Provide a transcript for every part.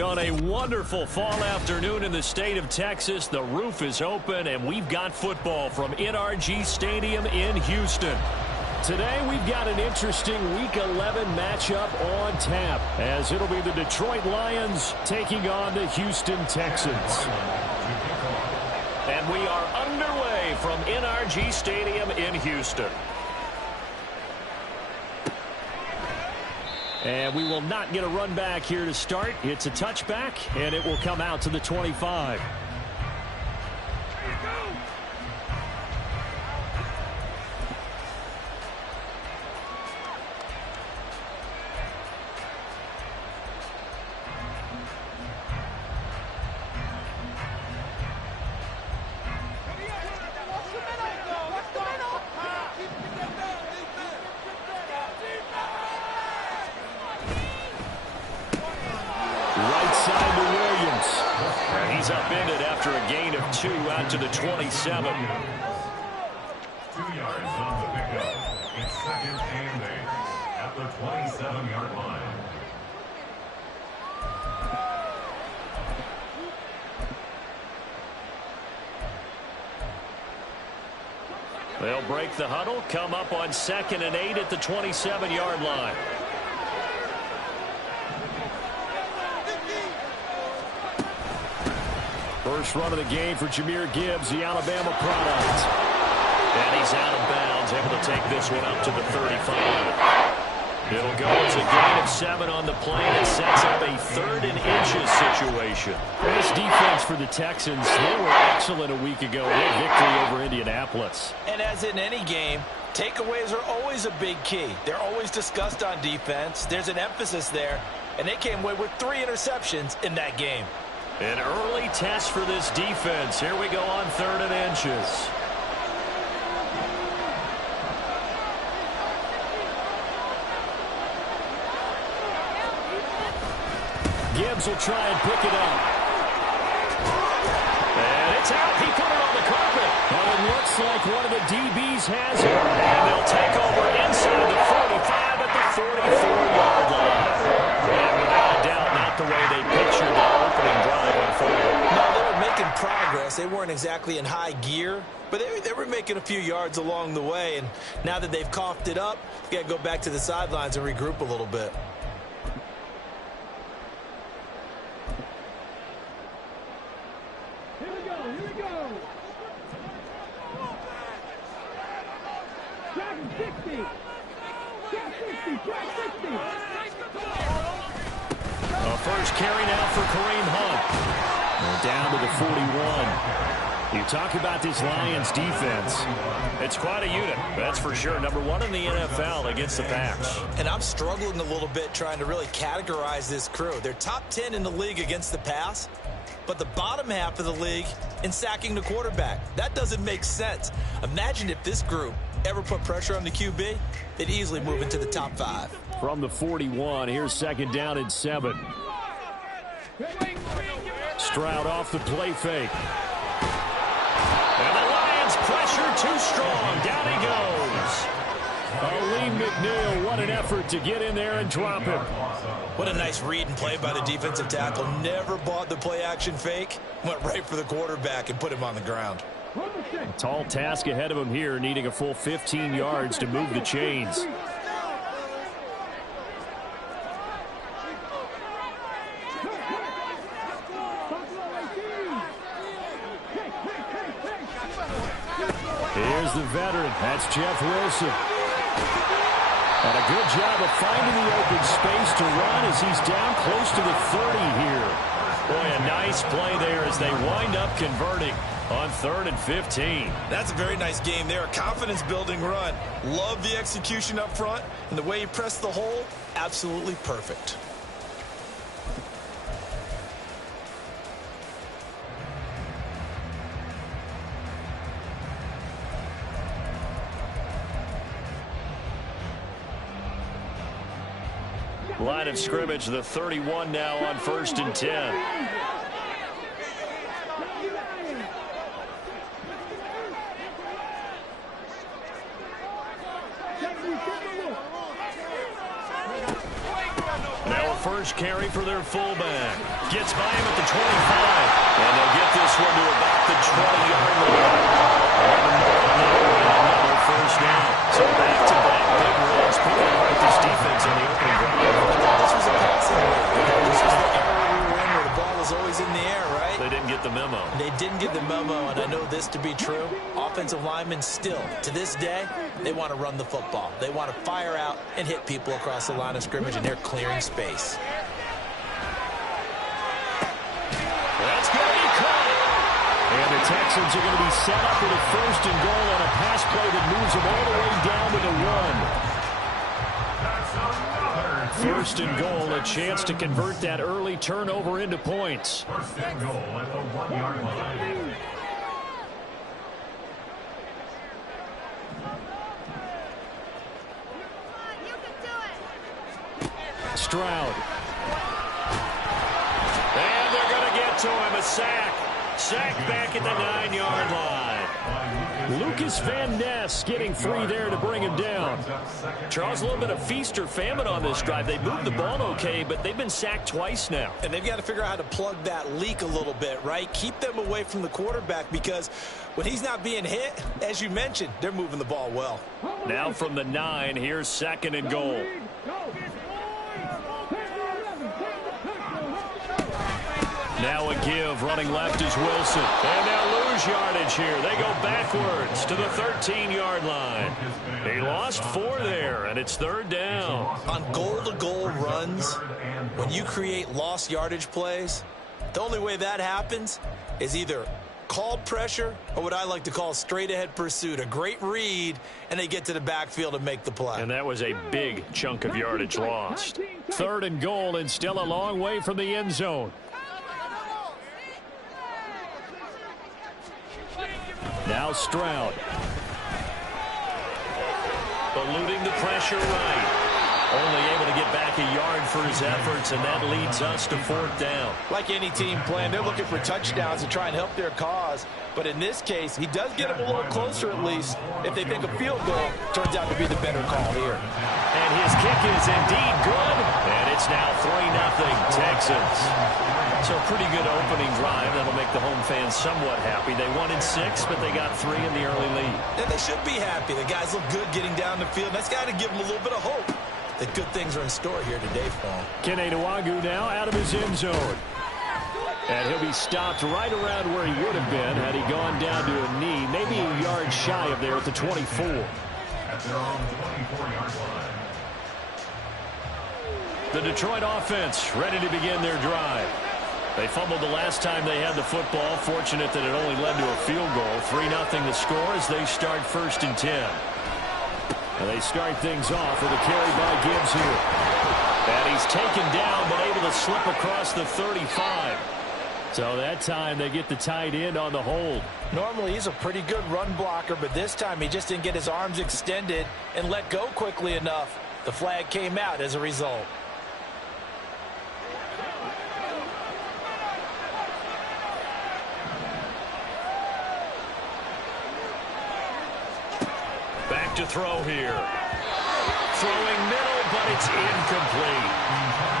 On a wonderful fall afternoon in the state of Texas, the roof is open, and we've got football from NRG Stadium in Houston. Today, we've got an interesting Week 11 matchup on tap, as it'll be the Detroit Lions taking on the Houston Texans. And we are underway from NRG Stadium in Houston. And we will not get a run back here to start. It's a touchback, and it will come out to the 25. He's upended after a gain of 2 out to the 27. 2 yards on the pickup. It's 2nd and 8 at the 27-yard line. They'll break the huddle, come up on 2nd and 8 at the 27-yard line. First run of the game for Jahmyr Gibbs, the Alabama product. And he's out of bounds, able to take this one up to the 35. It'll go as a gain of 7 on the play, and it sets up a 3rd and inches situation. This defense for the Texans, they were excellent a week ago with victory over Indianapolis. And as in any game, takeaways are always a big key. They're always discussed on defense. There's an emphasis there, and they came away with 3 interceptions in that game. An early test for this defense. Here we go on 3rd and inches. Gibbs will try and pick it up. And it's out. He put it on the carpet. Well, it looks like one of the DBs has it. And they'll take over inside the 45 at the 44-yard line. And without a doubt, not the way they pictured the opening drive unfolding. No, they were making progress. They weren't exactly in high gear, but they were making a few yards along the way. And now that they've coughed it up, you got to go back to the sidelines and regroup a little bit. Here we go. Track 60. Track 60. A first carry now for Kareem Hunt. And down to the 41. You talk about this Lions defense. It's quite a unit, that's for sure. Number 1 in the NFL against the pass. And I'm struggling a little bit trying to really categorize this crew. They're top 10 in the league against the pass, but the bottom half of the league in sacking the quarterback. That doesn't make sense. Imagine if this group ever put pressure on the QB, they'd easily move into the top 5. From the 41, here's 2nd down and 7. Stroud off the play fake. And the Lions pressure too strong. Down he goes. Aleem McNeil, what an effort to get in there and drop him. What a nice read and play by the defensive tackle. Never bought the play-action fake. Went right for the quarterback and put him on the ground. A tall task ahead of him here, needing a full 15 yards to move the chains. Here's the veteran. That's Jeff Wilson. And a good job of finding the open space to run as he's down close to the 30 here. Boy, a nice play there as they wind up converting on 3rd and 15. That's a very nice game there. A confidence-building run. Love the execution up front. And the way he pressed the hole, absolutely perfect. Line of scrimmage, the 31 now on 1st and 10. first carry for their fullback. Gets by him at the 25. And they'll get this one to about the 20-yard line. Another first down. So back-to-back big runs. Picking apart this defense on the opening drive. This was a passing game. This was the era we were in where the ball was always in the air, right? They didn't get the memo. They didn't get the memo, and I know this to be true. Offensive linemen still, to this day, they want to run the football. They want to fire out and hit people across the line of scrimmage, and they're clearing space. That's going to be caught. And the Texans are going to be set up with a first and goal on a pass play that moves them all the way down to the 1. First and goal, a chance to convert that early turnover into points. First and goal at the 1-yard line. Stroud. And they're going to get to him. A sack. Sack back at the 9-yard line. Lucas Van Ness getting free there to bring him down. Charles, a little bit of feast or famine on this drive. They moved the ball okay, but they've been sacked twice now. And they've got to figure out how to plug that leak a little bit, right? Keep them away from the quarterback because when he's not being hit, as you mentioned, they're moving the ball well. Now from the 9, here's second and goal. Now a give, running left is Wilson. And they'll lose yardage here. They go backwards to the 13-yard line. They lost 4 there, and it's third down. On goal-to-goal runs, when you create lost yardage plays, the only way that happens is either called pressure or what I like to call straight-ahead pursuit. A great read, and they get to the backfield and make the play. And that was a big chunk of yardage lost. Third and goal, and still a long way from the end zone. Now Stroud. Eluding the pressure right. Only able to get back a yard for his efforts, and that leads us to fourth down. Like any team playing, they're looking for touchdowns to try and help their cause. But in this case, he does get them a little closer at least. If they think a field goal turns out to be the better call here. And his kick is indeed good. And it's now 3-0 Texans. So a pretty good opening drive. That'll make the home fans somewhat happy. They wanted 6, but they got 3 in the early lead. And they should be happy. The guys look good getting down the field. That's got to give them a little bit of hope that good things are in store here today for him. Kene Nwangwu now out of his end zone. And he'll be stopped right around where he would have been had he gone down to a knee, maybe a yard shy of there at the 24. At their own 24-yard line. The Detroit offense ready to begin their drive. They fumbled the last time they had the football. Fortunate that it only led to a field goal. 3-0 the score as they start first and 10. And they start things off with a carry by Gibbs here. And he's taken down but able to slip across the 35. So that time they get the tight end on the hold. Normally he's a pretty good run blocker, but this time he just didn't get his arms extended and let go quickly enough. The flag came out as a result. Back to throw here. Throwing middle, but it's incomplete.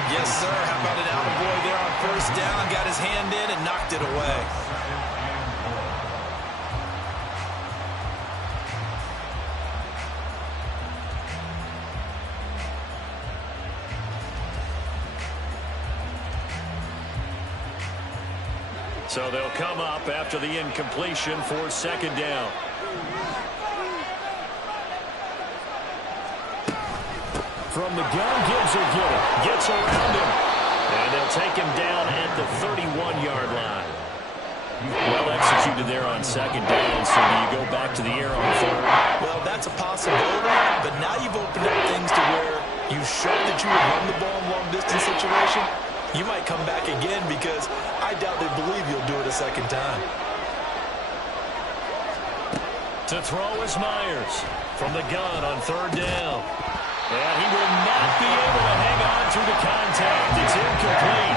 Yes, sir. How about an attaboy there on first down? Got his hand in and knocked it away. So they'll come up after the incompletion for second down. From the gun, Gibbs will get it. Gets around him. And they'll take him down at the 31-yard line. Well executed there on second down. So do you go back to the air on third? Well, that's a possibility. But now you've opened up things to where you showed that you would run the ball in long-distance situation. You might come back again because I doubt they believe you'll do it a second time. To throw is Myers. From the gun on third down. And he will not be able to hang on through the contact. It's incomplete.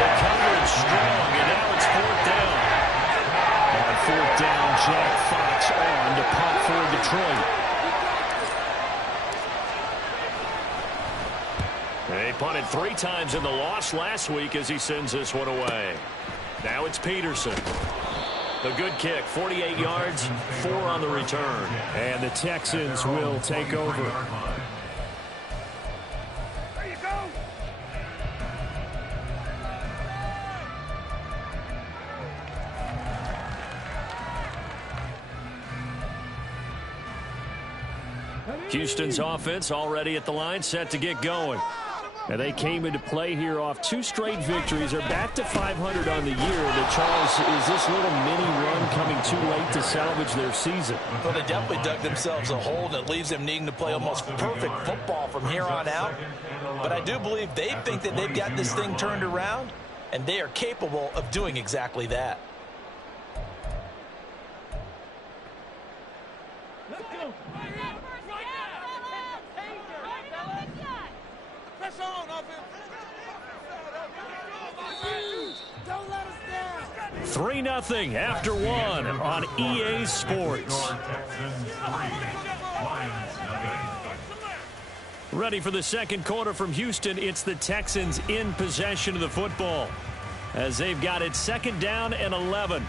The coverage strong, and now it's fourth down. On fourth down, Jack Fox on to punt for Detroit. They punted 3 times in the loss last week as he sends this one away. Now it's Peterson. A good kick, 48 yards, 4 on the return. And the Texans will take over. There you go. Houston's offense already at the line, set to get going. And they came into play here off 2 straight victories. They're back to 500 on the year. But Charles, is this little mini run coming too late to salvage their season? Well, they definitely dug themselves a hole that leaves them needing to play almost perfect football from here on out. But I do believe they think that they've got this thing turned around, and they are capable of doing exactly that. Let's go. Press on, offense. Don't let us down. 3-0 after 1 on EA Sports. Ready for the second quarter from Houston. It's the Texans in possession of the football as they've got it 2nd down and 11.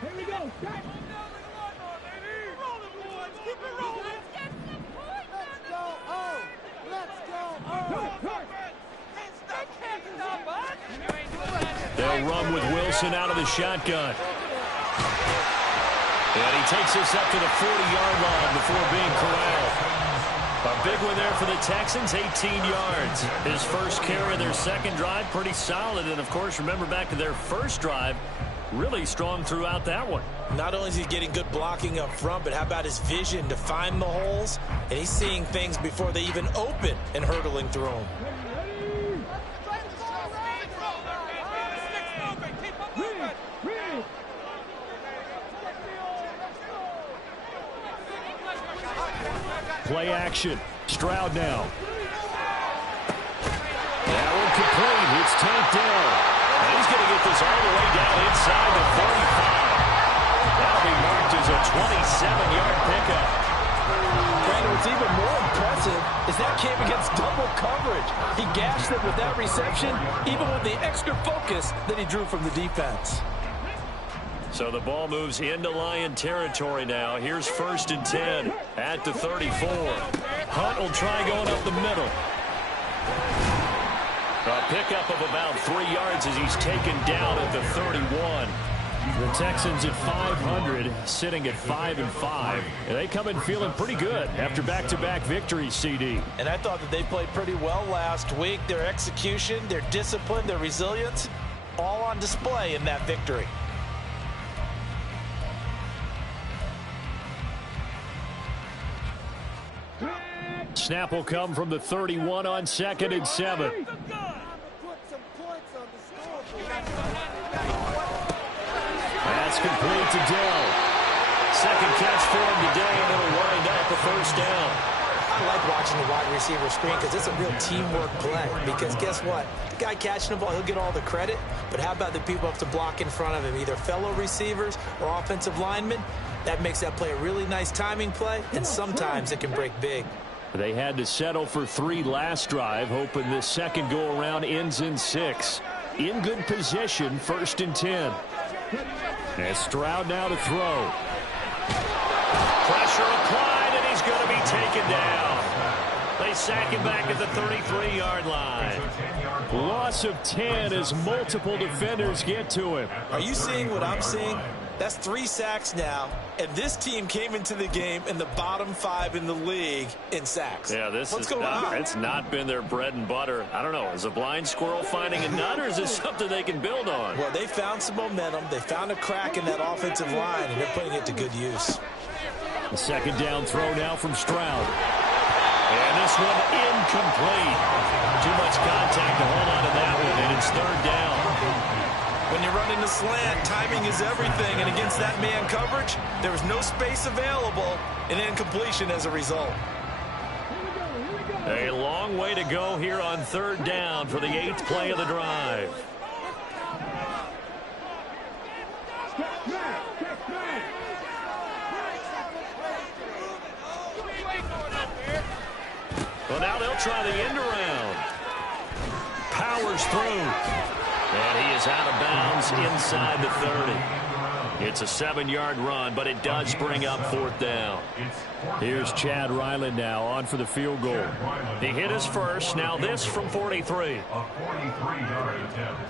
Here we go. Let's go. Oh, let's go. They'll run with Wilson out of the shotgun. And he takes this up to the 40-yard line before being corralled. A big one there for the Texans, 18 yards. His first carry of their second drive, pretty solid. And, of course, remember back to their first drive, really strong throughout that one. Not only is he getting good blocking up front, but how about his vision to find the holes? And he's seeing things before they even open and hurdling through them. Play action. Stroud now. That one complete. It's tanked down. And he's going to get this all the way down inside the 35. That'll be marked as a 27-yard pickup. Brandon, what's even more impressive is that came against double coverage. He gashed them with that reception, even with the extra focus that he drew from the defense. So the ball moves into Lion territory now. Here's 1st and 10 at the 34. Hunt will try going up the middle. A pickup of about 3 yards as he's taken down at the 31. The Texans at 500, sitting at 5-5. And they come in feeling pretty good after back-to-back victories, CD. And I thought that they played pretty well last week. Their execution, their discipline, their resilience, all on display in that victory. Snap will come from the 31 on 2nd and 7. That's complete to Dell. Second catch for him today, and it'll wind up the 1st down. I like watching the wide receiver screen because it's a real teamwork play. Because guess what? The guy catching the ball, he'll get all the credit. But how about the people up to block in front of him, either fellow receivers or offensive linemen? That makes that play a really nice timing play, and sometimes it can break big. They had to settle for 3 last drive, hoping this second go-around ends in 6. In good position, 1st and 10. And Stroud now to throw. Pressure applied, and he's going to be taken down. They sack him back at the 33-yard line. Loss of 10 as multiple defenders get to him. Are you seeing what I'm seeing? That's 3 sacks now, and this team came into the game in the bottom 5 in the league in sacks. Yeah, it's not been their bread and butter. I don't know, is a blind squirrel finding a nut, or is this something they can build on? Well, they found some momentum. They found a crack in that offensive line, and they're putting it to good use. The 2nd down throw now from Stroud. And this one incomplete. Too much contact to hold on to that one, and it's 3rd down. When you're running the slant, timing is everything, and against that man coverage, there was no space available, and incompletion as a result. A long way to go here on 3rd down for the 8th play of the drive. Step back. Well, now they'll try the end around. Powers through. And he is out of bounds inside the 30. It's a 7-yard run, but it does bring up 4th down. Here's Chad Ryland now on for the field goal. He hit his first. Now this from 43. A 43-yard attempt.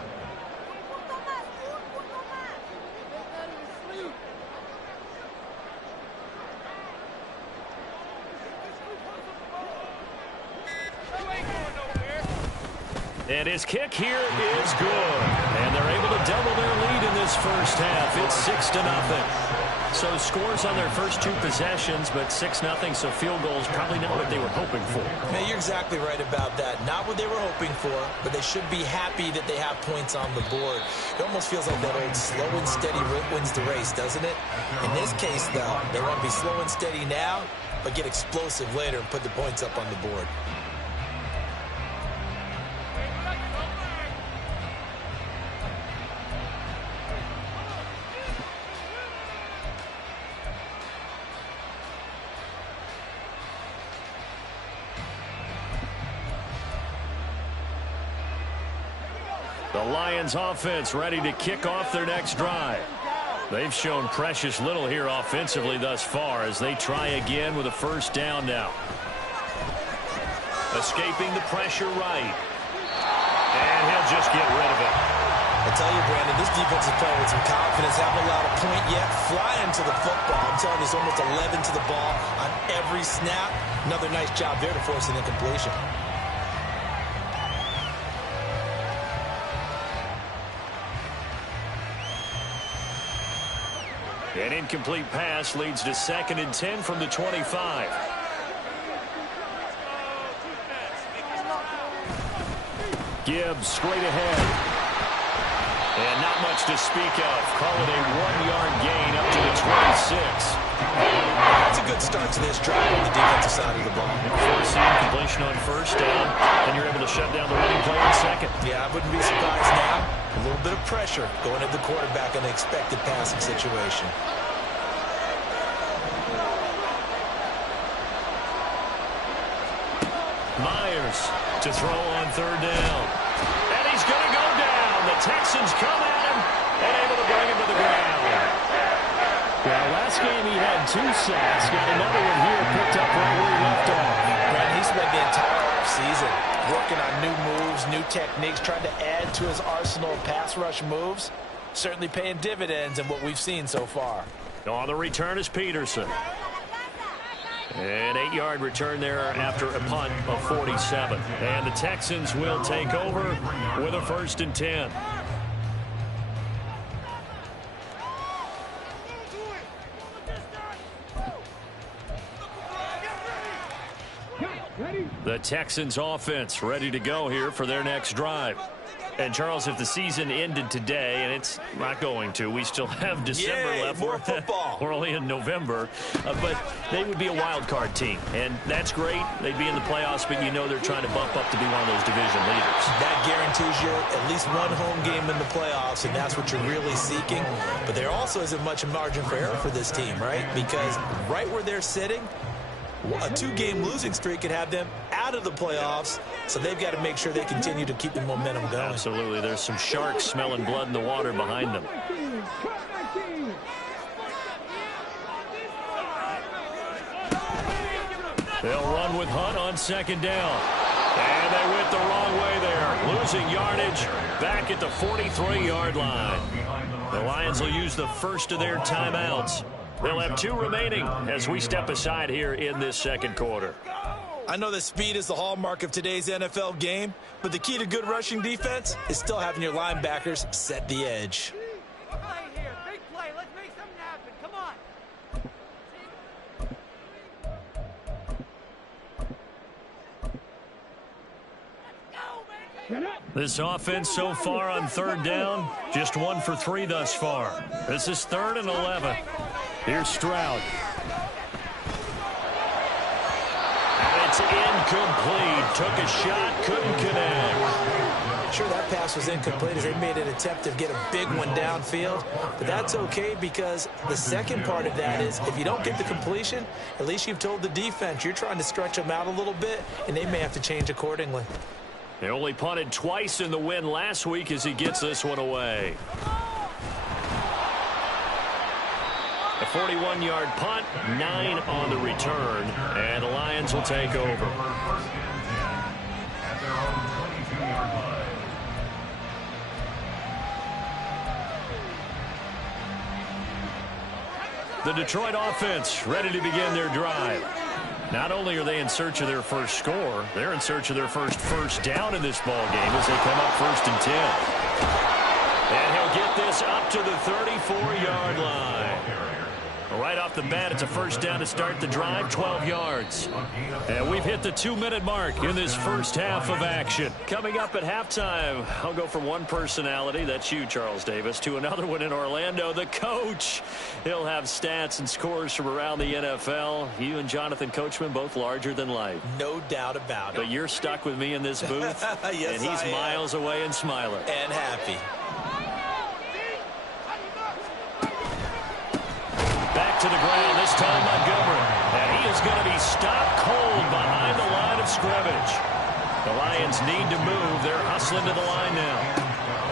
And his kick here is good. And they're able to double their lead in this first half. It's 6-0. So scores on their first 2 possessions, but 6-0, so field goals probably not what they were hoping for. Man, you're exactly right about that. Not what they were hoping for, but they should be happy that they have points on the board. It almost feels like that old slow and steady wins the race, doesn't it? In this case, though, they want to be slow and steady now, but get explosive later and put the points up on the board. The Lions offense ready to kick off their next drive. They've shown precious little here offensively thus far as they try again with a first down now. Escaping the pressure right. And he'll just get rid of it. I tell you, Brandon, this defense is playing with some confidence. Haven't allowed a point yet. Flying to the football. I'm telling you, it's almost 11 to the ball on every snap. Another nice job there to force an incompletion. An incomplete pass leads to 2nd and 10 from the 25. Gibbs straight ahead. And not much to speak of. Call it a 1-yard gain up to the 26. That's a good start to this drive on the defensive side of the ball. Forcing completion on first down, and you're able to shut down the running play on 2nd. Yeah, I wouldn't be surprised now. A little bit of pressure going at the quarterback in an expected passing situation. Myers to throw on 3rd down. And he's going to go down. The Texans come at him and able to bring him to the ground. Well, last game he had 2 sacks. Got another one here picked up right where he left off. Brad, he spent the entire offseason working on new moves, new techniques, trying to add to his arsenal of pass rush moves. Certainly paying dividends in what we've seen so far. On the return is Peterson. An 8-yard return there after a punt of 47. And the Texans will take over with a 1st and 10. The Texans offense ready to go here for their next drive. And, Charles, if the season ended today, and it's not going to, we still have December left. More football. We're only in November. But they would be a wild card team. And that's great. They'd be in the playoffs, but you know they're trying to bump up to be one of those division leaders. That guarantees you at least one home game in the playoffs, and that's what you're really seeking. But there also isn't much margin for error for this team, right? Because right where they're sitting, a 2-game losing streak could have them out of the playoffs, so they've got to make sure they continue to keep the momentum going. Absolutely. There's some sharks smelling blood in the water behind them. They'll run with Hunt on 2nd down. And they went the wrong way there. Losing yardage back at the 43-yard line. The Lions will use the first of their timeouts. They'll have 2 remaining as we step aside here in this 2nd quarter. I know that speed is the hallmark of today's NFL game, but the key to good rushing defense is still having your linebackers set the edge. Big play here, big play. Let's make something happen. Come on. This offense so far on 3rd down, just 1 for 3 thus far. This is 3rd and 11. Here's Stroud. And it's incomplete. Took a shot, couldn't connect. Sure, that pass was incomplete as they made an attempt to get a big one downfield, but that's okay because the second part of that is if you don't get the completion, at least you've told the defense you're trying to stretch them out a little bit, and they may have to change accordingly. They only punted twice in the win last week as he gets this one away. A 41-yard punt, 9 on the return, and the Lions will take over. At their own 22-yard line. The Detroit offense ready to begin their drive. Not only are they in search of their first score, they're in search of their first down in this ball game as they come up 1st and 10. And he'll get this up to the 34-yard line. Right off the bat, it's a first down to start the drive, 12 yards. And we've hit the 2-minute mark in this first half of action. Coming up at halftime, I'll go from one personality, that's you, Charles Davis, to another one in Orlando, the coach. He'll have stats and scores from around the NFL. You and Jonathan Coachman, both larger than life. No doubt about it. But you're stuck with me in this booth, yes, and he's miles away and smiling. And happy. Back to the ground, this time Montgomery. And he is going to be stopped cold behind the line of scrimmage. The Lions need to move. They're hustling to the line now.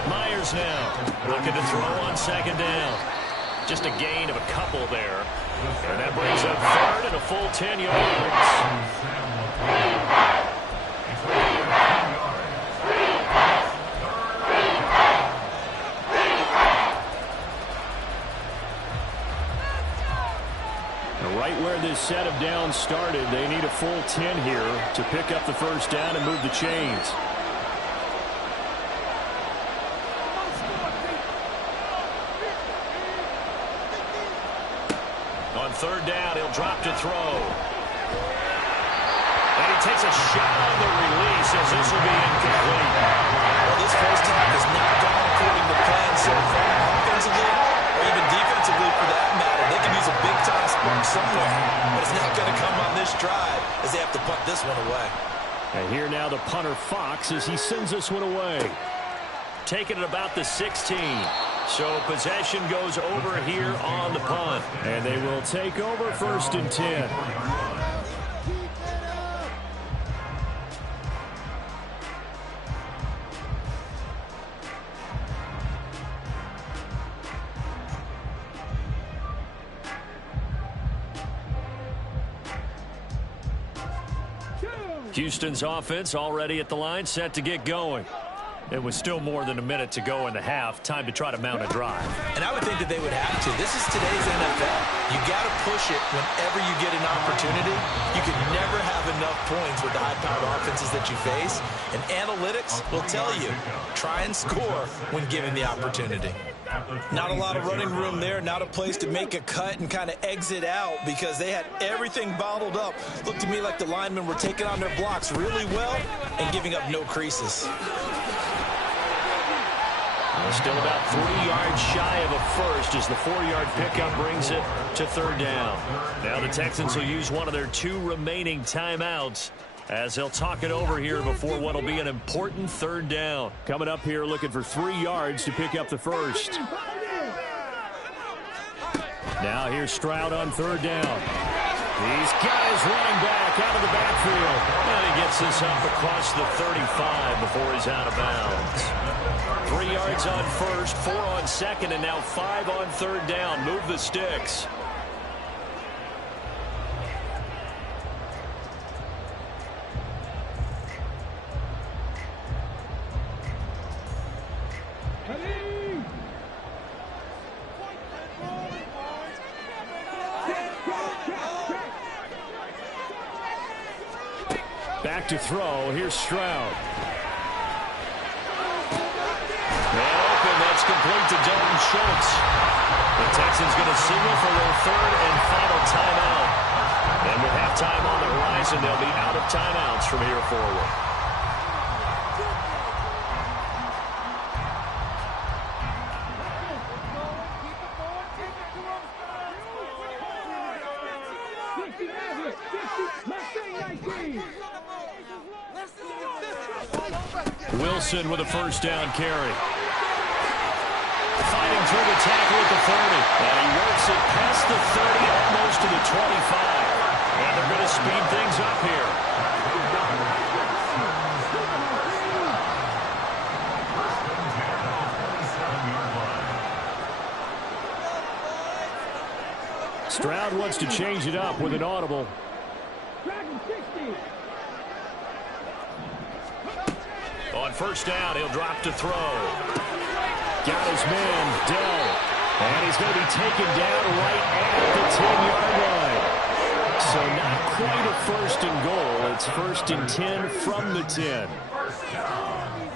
Myers now looking to throw on 2nd down. Just a gain of a couple there. And that brings up 3rd and a full 10 yards. Right where this set of downs started, they need a full 10 here to pick up the first down and move the chains. On 3rd down, he'll drop to throw. And he takes a shot on the release as this will be incomplete. Well, this first half has not gone according to plan so far, offensively or even defensively for that matter. They can use a big-time spark somewhere, but it's not going to come on this drive as they have to punt this one away. And here now the punter Fox as he sends this one away. Taking it about the 16. So possession goes over here on the punt. And they will take over 1st and 10. Houston's offense already at the line, set to get going. It was still more than a minute to go in the half. Time to try to mount a drive. And I would think that they would have to. This is today's NFL. You got to push it whenever you get an opportunity. You can never have enough points with the high-powered offenses that you face. And analytics will tell you, try and score when given the opportunity. Not a lot of running room there. Not a place to make a cut and kind of exit out because they had everything bottled up. Looked to me like the linemen were taking on their blocks really well and giving up no creases. Still about 3 yards shy of a first as the 4-yard pickup brings it to 3rd down. Now the Texans will use one of their 2 remaining timeouts as they'll talk it over here before what will be an important 3rd down. Coming up here looking for 3 yards to pick up the first. Now here's Stroud on 3rd down. He's got his running back out of the backfield. And he gets this up across the 35 before he's out of bounds. 3 yards on 1st, 4 on 2nd, and now 5 on 3rd down. Move the sticks. Back to throw. Here's Stroud. And open. That's complete to Dalton Schultz. The Texans going to signal for their 3rd and final timeout. And with halftime on the horizon, they'll be out of timeouts from here forward. Wilson with a first down carry. Fighting through the tackle at the 30. And he works it past the 30, almost to the 25. And they're going to speed things up here. Stroud wants to change it up with an audible. On first down, he'll drop to throw. Got his man, Dell. And he's going to be taken down right at the 10-yard line. So not quite a first and goal. It's first and 10 from the 10. First down.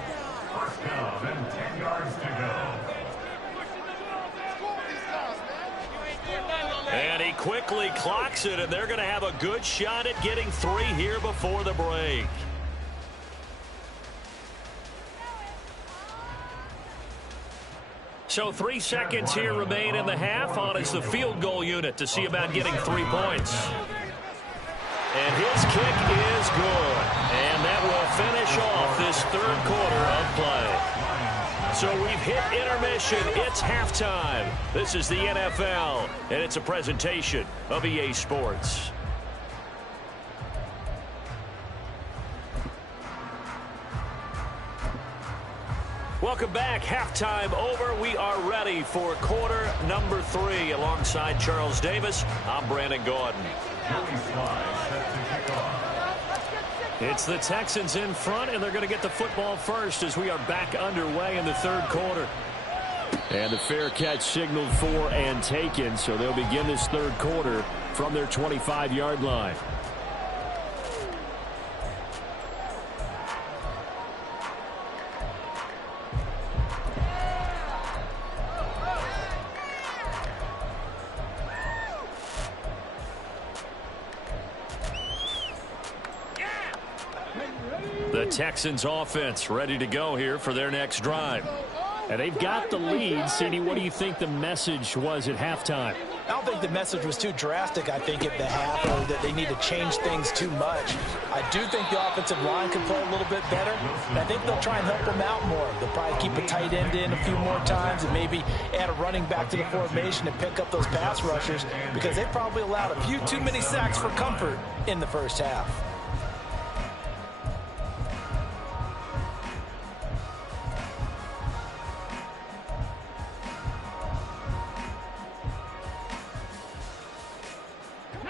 First down and 10 yards to go. And he quickly clocks it, and they're going to have a good shot at getting 3 here before the break. So 3 seconds here remain in the half. On is the field goal unit to see about getting 3 points. And his kick is good. And that will finish off this third quarter of play. So we've hit intermission. It's halftime. This is the NFL, and it's a presentation of EA Sports. Welcome back. Halftime over. We are ready for quarter number 3. Alongside Charles Davis, I'm Brandon Gordon. It's the Texans in front, and they're going to get the football first as we are back underway in the third quarter. And the fair catch signaled for and taken, so they'll begin this third quarter from their 25-yard line. The Texans offense ready to go here for their next drive. And they've got the lead. CD, what do you think the message was at halftime? I don't think the message was too drastic, I think, at the half, or that they need to change things too much. I do think the offensive line can play a little bit better, and I think they'll try and help them out more. They'll probably keep a tight end in a few more times and maybe add a running back to the formation and pick up those pass rushers, because they probably allowed a few too many sacks for comfort in the first half.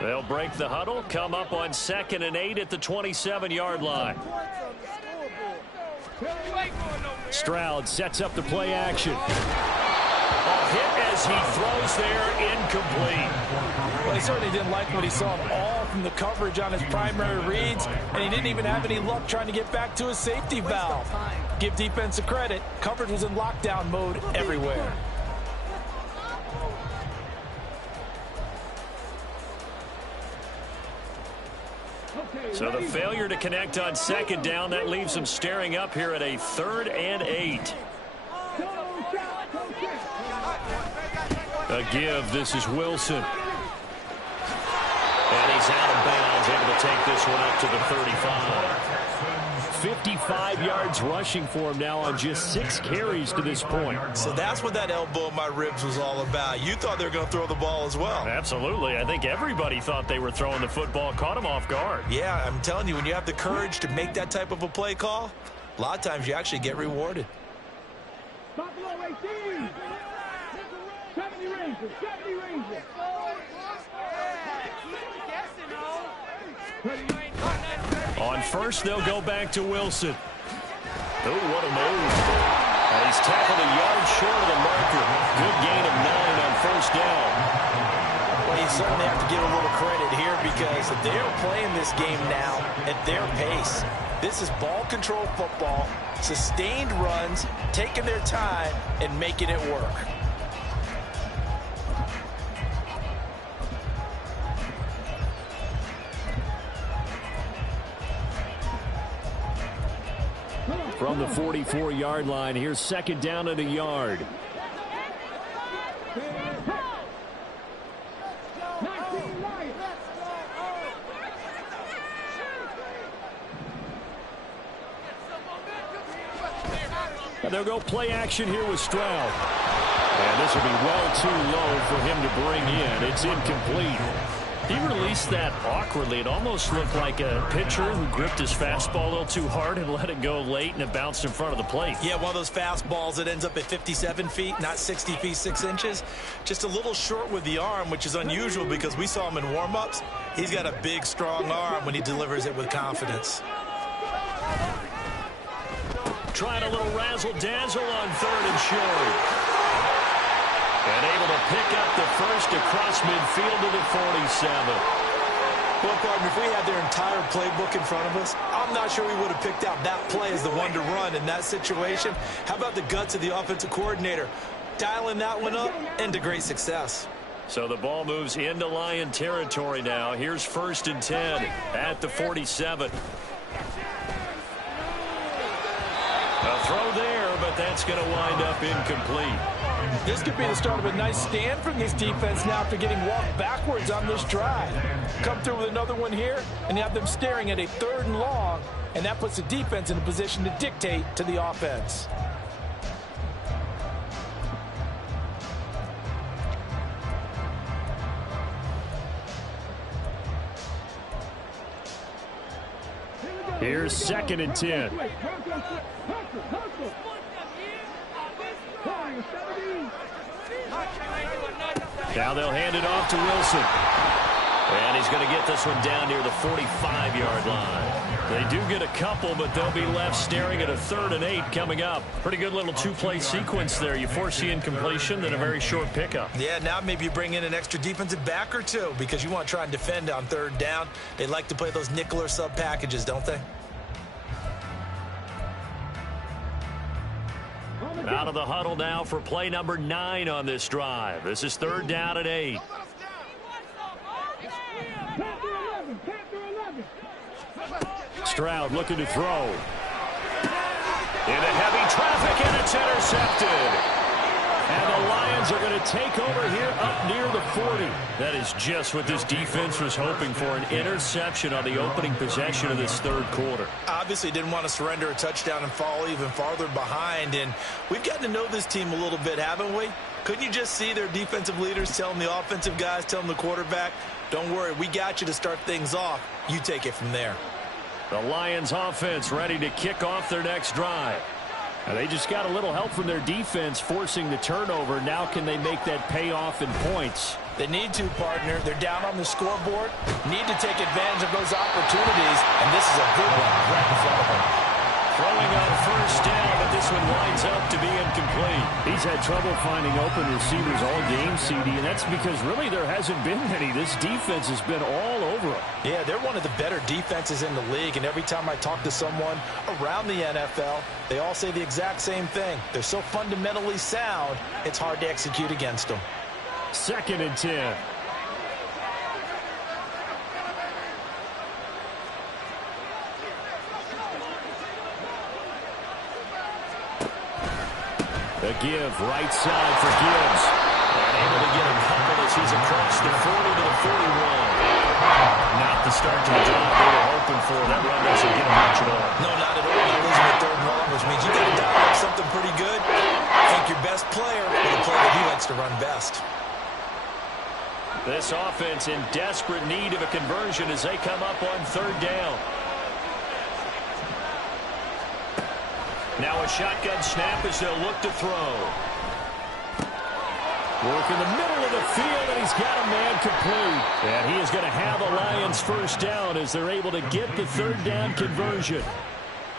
They'll break the huddle, come up on 2nd and 8 at the 27-yard line. Stroud sets up the play action. A hit as he throws there, incomplete. Well, he certainly didn't like what he saw at all from the coverage on his primary reads, and he didn't even have any luck trying to get back to his safety valve. Give defense a credit. Coverage was in lockdown mode everywhere. So the failure to connect on 2nd down, that leaves them staring up here at a 3rd and 8. A give. This is Wilson. And he's out of bounds, able to take this one up to the 35. 55 yards rushing for him now on just 6 carries to this point. So that's what that elbow in my ribs was all about. You thought they were going to throw the ball as well. Absolutely. I think everybody thought they were throwing the football, caught him off guard. Yeah, I'm telling you, when you have the courage to make that type of a play call, a lot of times you actually get rewarded. Buffalo 18. 70 Rangers. 70 Rangers. On first, they'll go back to Wilson. Oh, what a move. And he's tackled a yard short of the marker. Good gain of 9 on first down. Well, you certainly have to give a little credit here, because they're playing this game now at their pace. This is ball control football, sustained runs, taking their time, and making it work. From the 44-yard line, here's 2nd down and a yard. they'll go play action here with Stroud. And this will be well too low for him to bring in. It's incomplete. He released that awkwardly. It almost looked like a pitcher who gripped his fastball a little too hard and let it go late, and it bounced in front of the plate. Yeah, one of those fastballs that ends up at 57 feet, not 60 feet, 6 inches. Just a little short with the arm, which is unusual because we saw him in warm-ups. He's got a big, strong arm when he delivers it with confidence. Trying a little razzle-dazzle on third and short. And able to pick up the first across midfield to the 47. Well, partner, if we had their entire playbook in front of us, I'm not sure we would have picked out that play as the one to run in that situation. How about the guts of the offensive coordinator? Dialing that one up into great success. So the ball moves into Lion territory now. Here's 1st and 10 at the 47. A throw there, but that's going to wind up incomplete. This could be the start of a nice stand from this defense now after getting walked backwards on this drive. Come through with another one here, and you have them staring at a 3rd and long, and that puts the defense in a position to dictate to the offense. Here's 2nd and 10. Now they'll hand it off to Wilson. And he's going to get this one down near the 45-yard line. They do get a couple, but they'll be left staring at a 3rd and 8 coming up. Pretty good little 2-play sequence there. You force the incompletion, then a very short pickup. Yeah, now maybe you bring in an extra defensive back or two because you want to try and defend on 3rd down. They like to play those nickel or sub packages, don't they? Out of the huddle now for play number 9 on this drive. This is 3rd down and 8. Stroud looking to throw. Into heavy traffic, and it's intercepted. And the Lions are going to take over here up near the 40. That is just what this defense was hoping for, an interception on the opening possession of this 3rd quarter. Obviously didn't want to surrender a touchdown and fall even farther behind. And we've gotten to know this team a little bit, haven't we? Couldn't you just see their defensive leaders telling the offensive guys, telling the quarterback, don't worry, we got you to start things off. You take it from there. The Lions offense ready to kick off their next drive. And they just got a little help from their defense forcing the turnover. Now can they make that pay off in points? They need to, partner. They're down on the scoreboard. Need to take advantage of those opportunities. And this is a good one right in front of them. Throwing on 1st down, but this one winds up to be incomplete. He's had trouble finding open receivers all game, CD, and that's because really there hasn't been many. This defense has been all over them. Yeah, they're one of the better defenses in the league, and every time I talk to someone around the NFL, they all say the exact same thing. They're so fundamentally sound, it's hard to execute against them. 2nd and 10. The give, right side for Gibbs. And able to get a couple as he's across the 40 to the 41. Not the start to the drive they were hoping for. That run doesn't get him much at all. No, not at all. Not losing a 3rd and long, which means you got to dial up something pretty good. Take your best player with a play that he likes to run best. This offense in desperate need of a conversion as they come up on 3rd down. Now a shotgun snap as they'll look to throw. Work in the middle of the field, and he's got a man complete. And he is going to have a Lions 1st down as they're able to get the 3rd down conversion.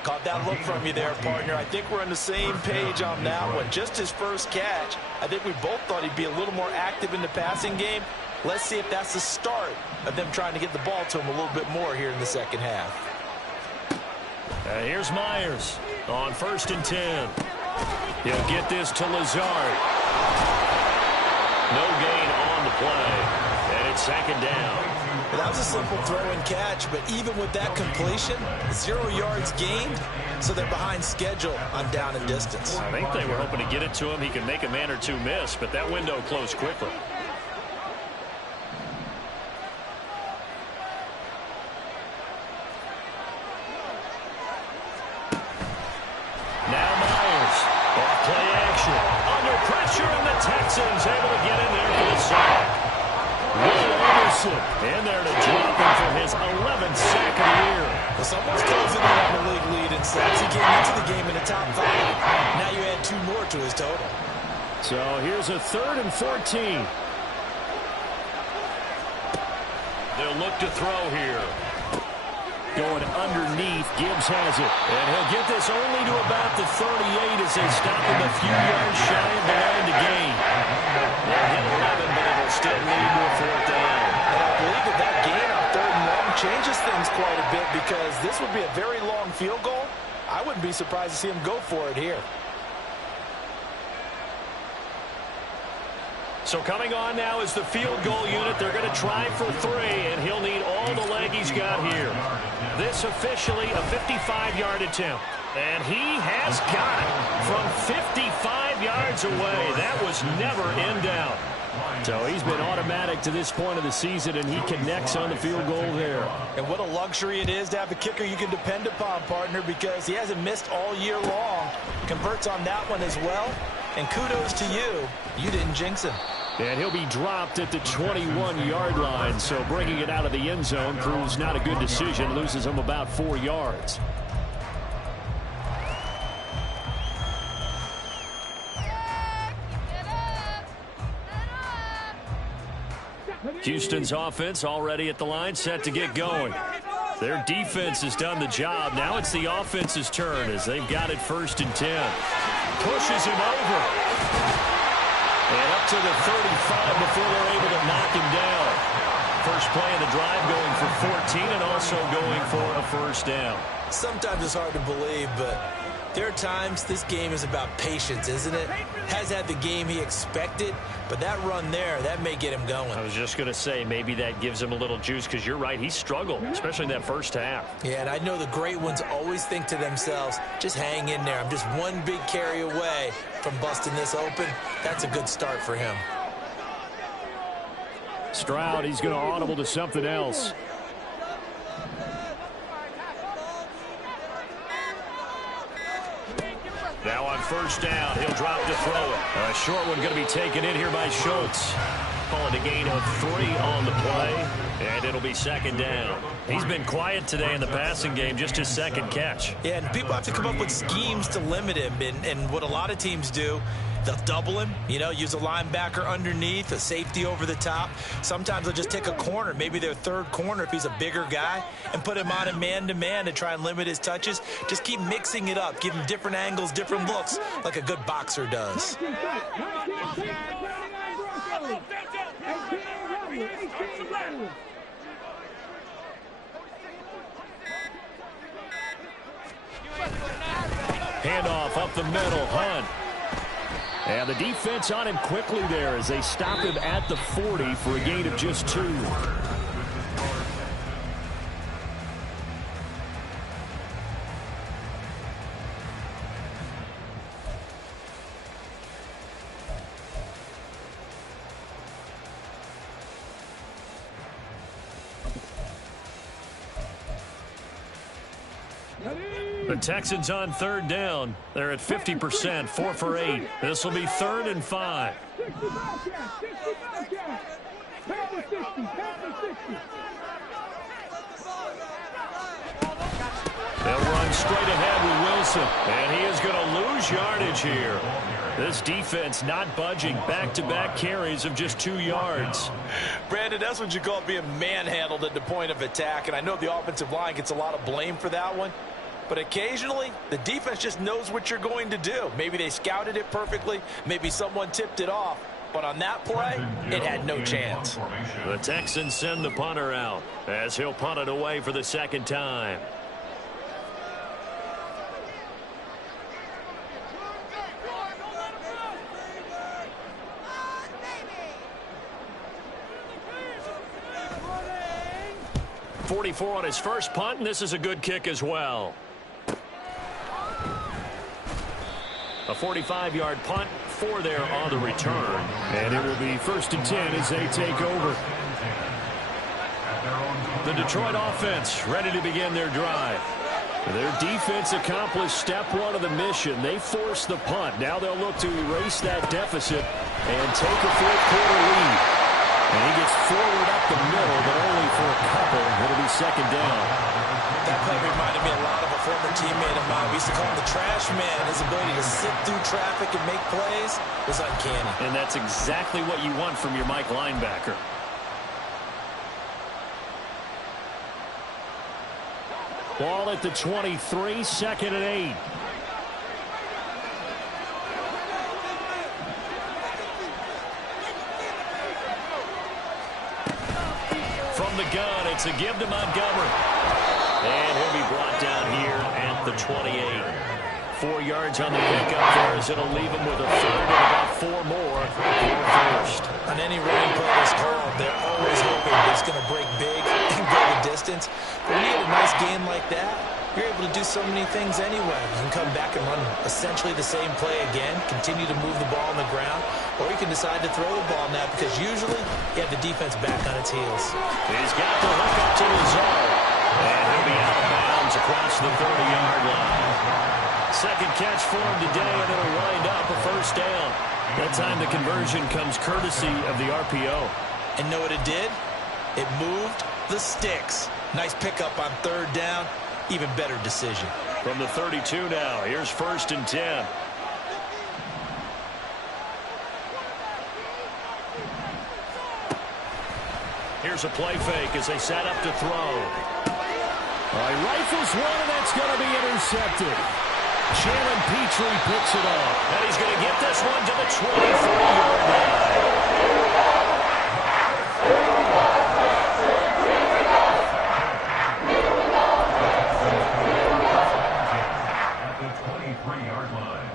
Caught that look from you there, partner. I think we're on the same page on that one. Just his first catch. I think we both thought he'd be a little more active in the passing game. Let's see if that's the start of them trying to get the ball to him a little bit more here in the 2nd half. Here's Myers on 1st and 10. He'll get this to Lazard. No gain on the play. And it's 2nd down. Well, that was a simple throw and catch, but even with that completion, 0 yards gained, so they're behind schedule on down and distance. I think they were hoping to get it to him. He could make a man or two miss, but that window closed quickly. Now Myers Texans able to get in there for the sack. Will Anderson in there to drop him for his 11th sack of the year. Well, someone's closing in on the league lead in sacks. He came into the game in the top 5. Now you add 2 more to his total. So here's a 3rd and 14. They'll look to throw here. Going underneath, Gibbs has it. And he'll get this only to about the 38 as they stop him a few yards shy of the line to gain. They'll hit 11, but it'll still lead to a 4th down. And I believe that gain on 3rd and 1 changes things quite a bit because this would be a very long field goal. I wouldn't be surprised to see him go for it here. So coming on now is the field goal unit. They're going to try for 3, and he'll need all the leg he's got here. This officially a 55-yard attempt. And he has got it from 55 yards away. That was never in doubt. So he's been automatic to this point of the season, and he connects on the field goal there. And what a luxury it is to have a kicker you can depend upon, partner, because he hasn't missed all year long. Converts on that one as well. And kudos to you. You didn't jinx him. And he'll be dropped at the 21-yard line, so bringing it out of the end zone proves not a good decision. Loses him about 4 yards. Houston's offense already at the line, set to get going. Their defense has done the job. Now it's the offense's turn as they've got it 1st and 10. Pushes him over. And up to the 35 before they're able to knock him down. First play of the drive going for 14 and also going for a 1st down. Sometimes it's hard to believe, but there are times this game is about patience, isn't it? Has had the game he expected, but that run there, that may get him going. I was just going to say maybe that gives him a little juice because you're right, he struggled, especially in that first half. Yeah, and I know the great ones always think to themselves, just hang in there. I'm just one big carry away from busting this open. That's a good start for him. Stroud, he's going to audible to something else. Now on 1st down, he'll drop to throw it. A short one going to be taken in here by Schultz. Calling a gain of 3 on the play, and it'll be 2nd down. He's been quiet today in the passing game, just his 2nd catch. Yeah, and people have to come up with schemes to limit him, and what a lot of teams do, they'll double him, use a linebacker underneath, a safety over the top. Sometimes they'll just take a corner, maybe their 3rd corner if he's a bigger guy, and put him on a man-to-man to try and limit his touches. Just keep mixing it up, give him different angles, different looks, like a good boxer does. Handoff up the middle, Hunt. And the defense on him quickly there as they stop him at the 40 for a gain of just 2. The Texans on 3rd down. They're at 50%, 4 for 8. This will be 3rd and 5. They'll run straight ahead with Wilson, and he is going to lose yardage here. This defense not budging. Back-to-back carries of just 2 yards. Brandon, that's what you call being manhandled at the point of attack, and I know the offensive line gets a lot of blame for that one. But occasionally, the defense just knows what you're going to do. Maybe they scouted it perfectly. Maybe someone tipped it off. But on that play, it had no chance. The Texans send the punter out as he'll punt it away for the 2nd time. .44 on his first punt, and this is a good kick as well. A 45-yard punt, 4 there on the return. And it will be 1st and 10 as they take over. The Detroit offense ready to begin their drive. Their defense accomplished step one of the mission. They forced the punt. Now they'll look to erase that deficit and take a fourth-quarter lead. And he gets forward up the middle, but only for a couple. It'll be second down. That play reminded me a lot of a former teammate of mine. We used to call him the trash man. His ability to sit through traffic and make plays was uncanny. And that's exactly what you want from your Mike linebacker. Ball at the 23, second and 8. From the gun, it's a give to Montgomery. And he'll be brought down here at the 28. 4 yards on the pickup there as it'll leave him with a third and about 4 more for first. On any running play that's called, they're always hoping it's going to break big and go the distance. But when you get a nice game like that, you're able to do so many things anyway. You can come back and run essentially the same play again, continue to move the ball on the ground, or you can decide to throw the ball now because usually you have the defense back on its heels. He's got the hook up to the zone. And he'll be out of bounds across the 30-yard line. Second catch for him today, and it'll wind up a first down. That time the conversion comes courtesy of the RPO. And know what it did? It moved the sticks. Nice pickup on third down. Even better decision. From the 32 now, here's first and 10. Here's a play fake as they set up to throw. Rifles one, and that's going to be intercepted. Jalen Petrie picks it up. And he's going to get this one to the 23-yard line. At the 23-yard line.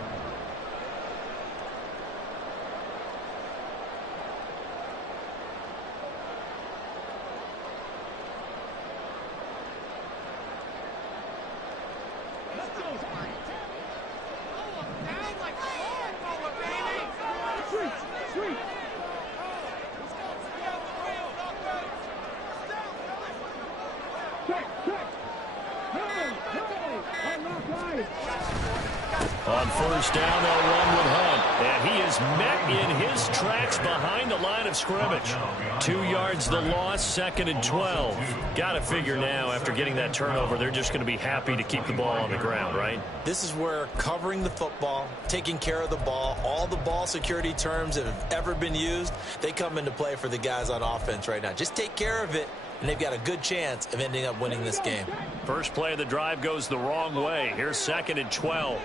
On first down, they'll run with Hunt. And he is met in his tracks behind the line of scrimmage. 2 yards the loss, second and 12. Got to figure now, after getting that turnover, they're just going to be happy to keep the ball on the ground, right? This is where covering the football, taking care of the ball, all the ball security terms that have ever been used, they come into play for the guys on offense right now. Just take care of it, and they've got a good chance of ending up winning this game. First play of the drive goes the wrong way. Here's second and 12.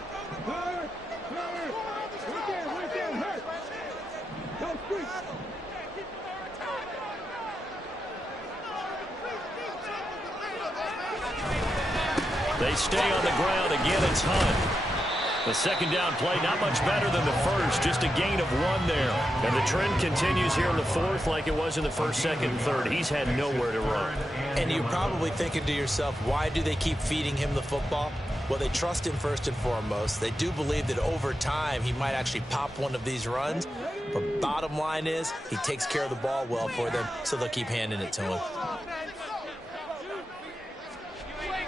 They stay on the ground. Again, it's Hunt. The second down play, not much better than the first, just a gain of 1 there. And the trend continues here in the fourth like it was in the first, second, and third. He's had nowhere to run. And you're probably thinking to yourself, why do they keep feeding him the football? Well, they trust him first and foremost. They do believe that over time he might actually pop one of these runs. But bottom line is he takes care of the ball well for them, so they'll keep handing it to him.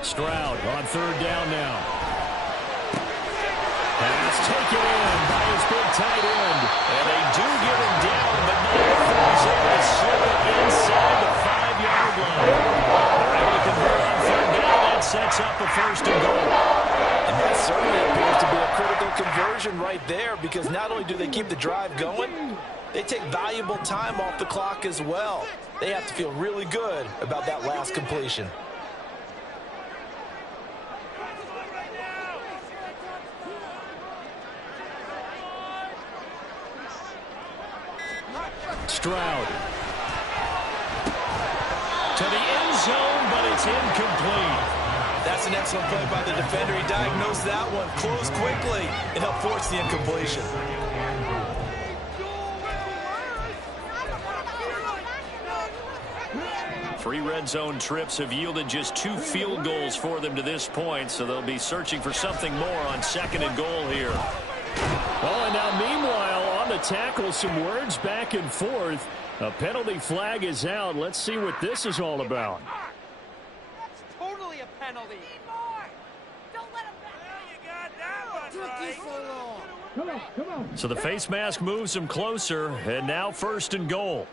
Stroud on third down now. Pass taken in by his big tight end. And they do get him down, but not before he's able to slip it inside the 5-yard line. They're able to convert on third down. That sets up a first and goal. And that certainly appears to be a critical conversion right there, because not only do they keep the drive going, they take valuable time off the clock as well. They have to feel really good about that last completion. Stroud to the end zone, but it's incomplete. That's an excellent play by the defender. He diagnosed that one, closed quickly, and helped force the incompletion. Three red zone trips have yielded just 2 field goals for them to this point, so they'll be searching for something more on second and goal here. Oh, and now meanwhile, on the tackle, some words back and forth. A penalty flag is out. Let's see what this is all about. That's totally a penalty. So the face mask moves him closer, and now 1st and goal.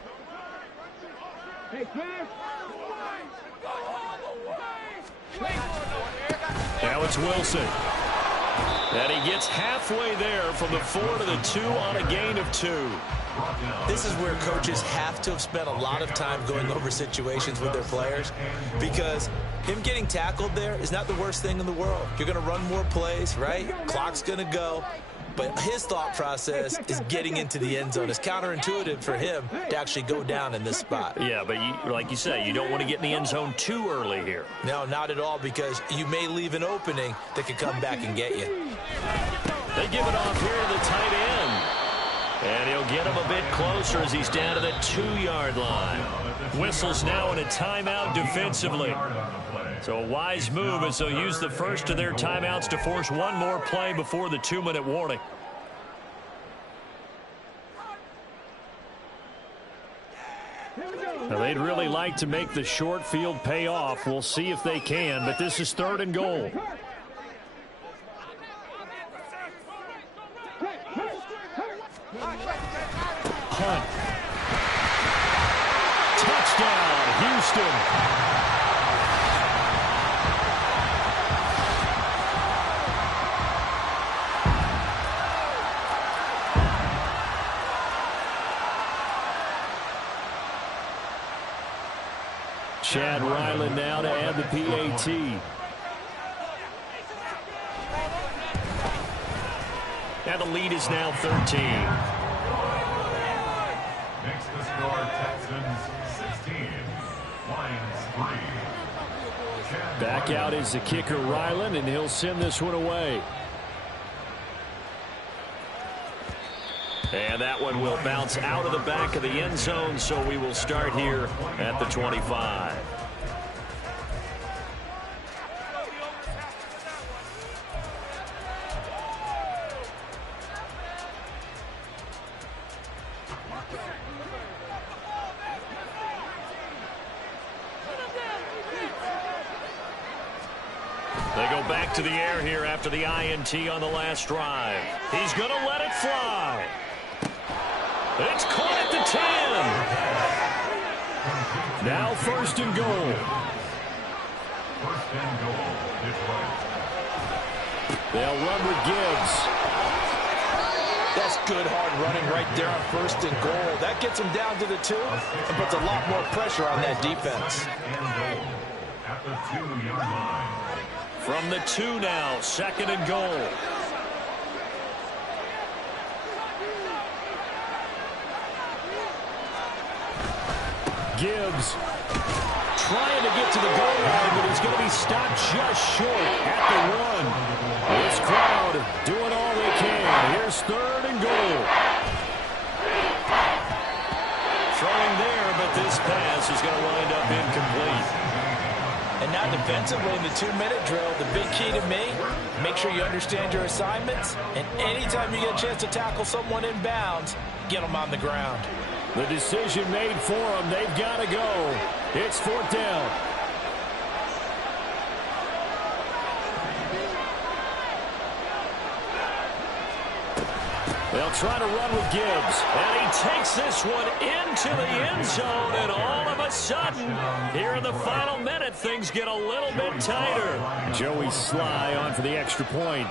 Now it's Wilson. And he gets halfway there from the 4 to the 2 on a gain of 2. This is where coaches have to have spent a lot of time going over situations with their players, because him getting tackled there is not the worst thing in the world. You're going to run more plays, right? Clock's going to go. But his thought process is getting into the end zone. It's counterintuitive for him to actually go down in this spot. Yeah, but like you say, you don't want to get in the end zone too early here. No, not at all, because you may leave an opening that could come back and get you. They give it off here to the tight end. And he'll get him a bit closer as he's down to the 2-yard line. Whistles now in a timeout defensively. So a wise move as they'll use the first of their timeouts to force one more play before the 2-minute warning. Now they'd really like to make the short field pay off. We'll see if they can, but this is 3rd and goal. Hunt. Touchdown, Houston. Chad Ryland now to add the PAT. And the lead is now 13. Makes the score Texans 16, Lions 3. Back out is the kicker Ryland, and he'll send this one away. And that one will bounce out of the back of the end zone, so we will start here at the 25. They go back to the air here after the INT on the last drive. He's going to let it fly. It's caught at the 10. Now 1st and goal. 1st and goal, Detroit. They'll run with Gibbs. That's good hard running right there on 1st and goal. That gets him down to the 2 and puts a lot more pressure on that defense. And goal at the 2-yard line. From the 2 now, 2nd and goal. Gibbs trying to get to the goal line, but he's going to be stopped just short at the 1. This crowd doing all they can. Here's 3rd and goal. Throwing there, but this pass is going to wind up incomplete. And now defensively in the 2-minute drill, the big key to me, make sure you understand your assignments, and anytime you get a chance to tackle someone in bounds, get them on the ground. The decision made for them. They've got to go. It's 4th down. They'll try to run with Gibbs. And he takes this one into the end zone. And all of a sudden, here in the final minute, things get a little bit tighter. Joey Sly on for the extra point.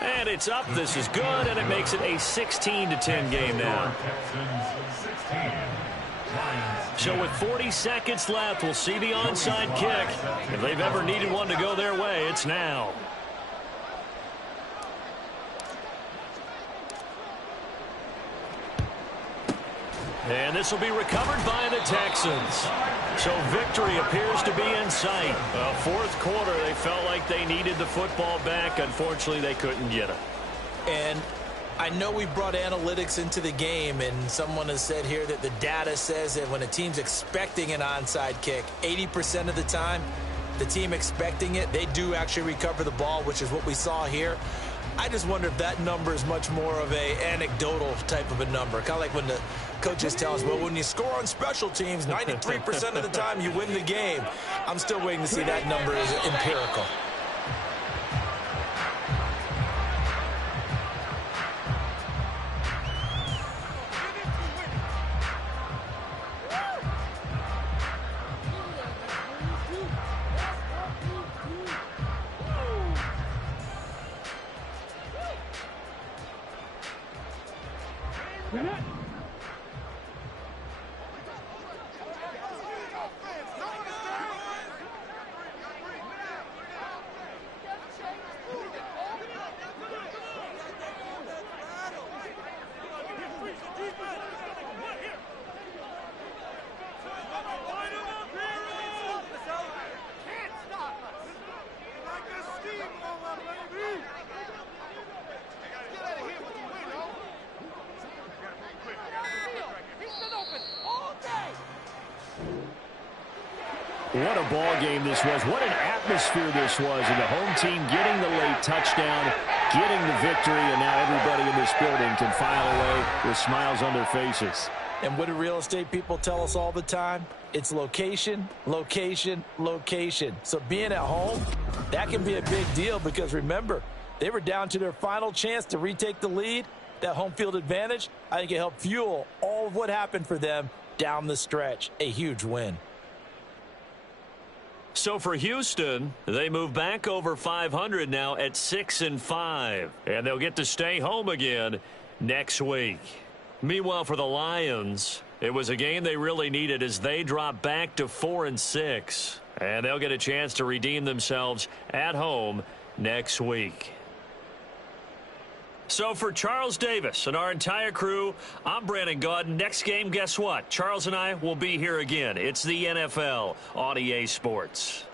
And it's up. This is good, and it makes it a 16-10 game now. So with 40 seconds left, we'll see the onside kick. If they've ever needed one to go their way, it's now. And this will be recovered by the Texans. So victory appears to be in sight. 4th quarter, they felt like they needed the football back. Unfortunately, they couldn't get it. And I know we brought analytics into the game, and someone has said here that the data says that when a team's expecting an onside kick, 80% of the time, the team expecting it, they do actually recover the ball, which is what we saw here. I just wonder if that number is much more of a anecdotal type of a number. Kind of like when the coaches tell us, well, when you score on special teams, 93% of the time you win the game. I'm still waiting to see that number as empirical. What a ball game this was. What an atmosphere this was. And the home team getting the late touchdown, getting the victory, and now everybody in this building can file away with smiles on their faces. And what do real estate people tell us all the time? It's location, location, location. So being at home, that can be a big deal because remember, they were down to their final chance to retake the lead. That home field advantage, I think it helped fuel all of what happened for them down the stretch. A huge win. So for Houston, they move back over 500 now at 6-5. And they'll get to stay home again next week. Meanwhile, for the Lions, it was a game they really needed as they drop back to 4-6. And they'll get a chance to redeem themselves at home next week. So for Charles Davis and our entire crew, I'm Brandon Gaudin. Next game, guess what? Charles and I will be here again. It's the NFL on EA Sports.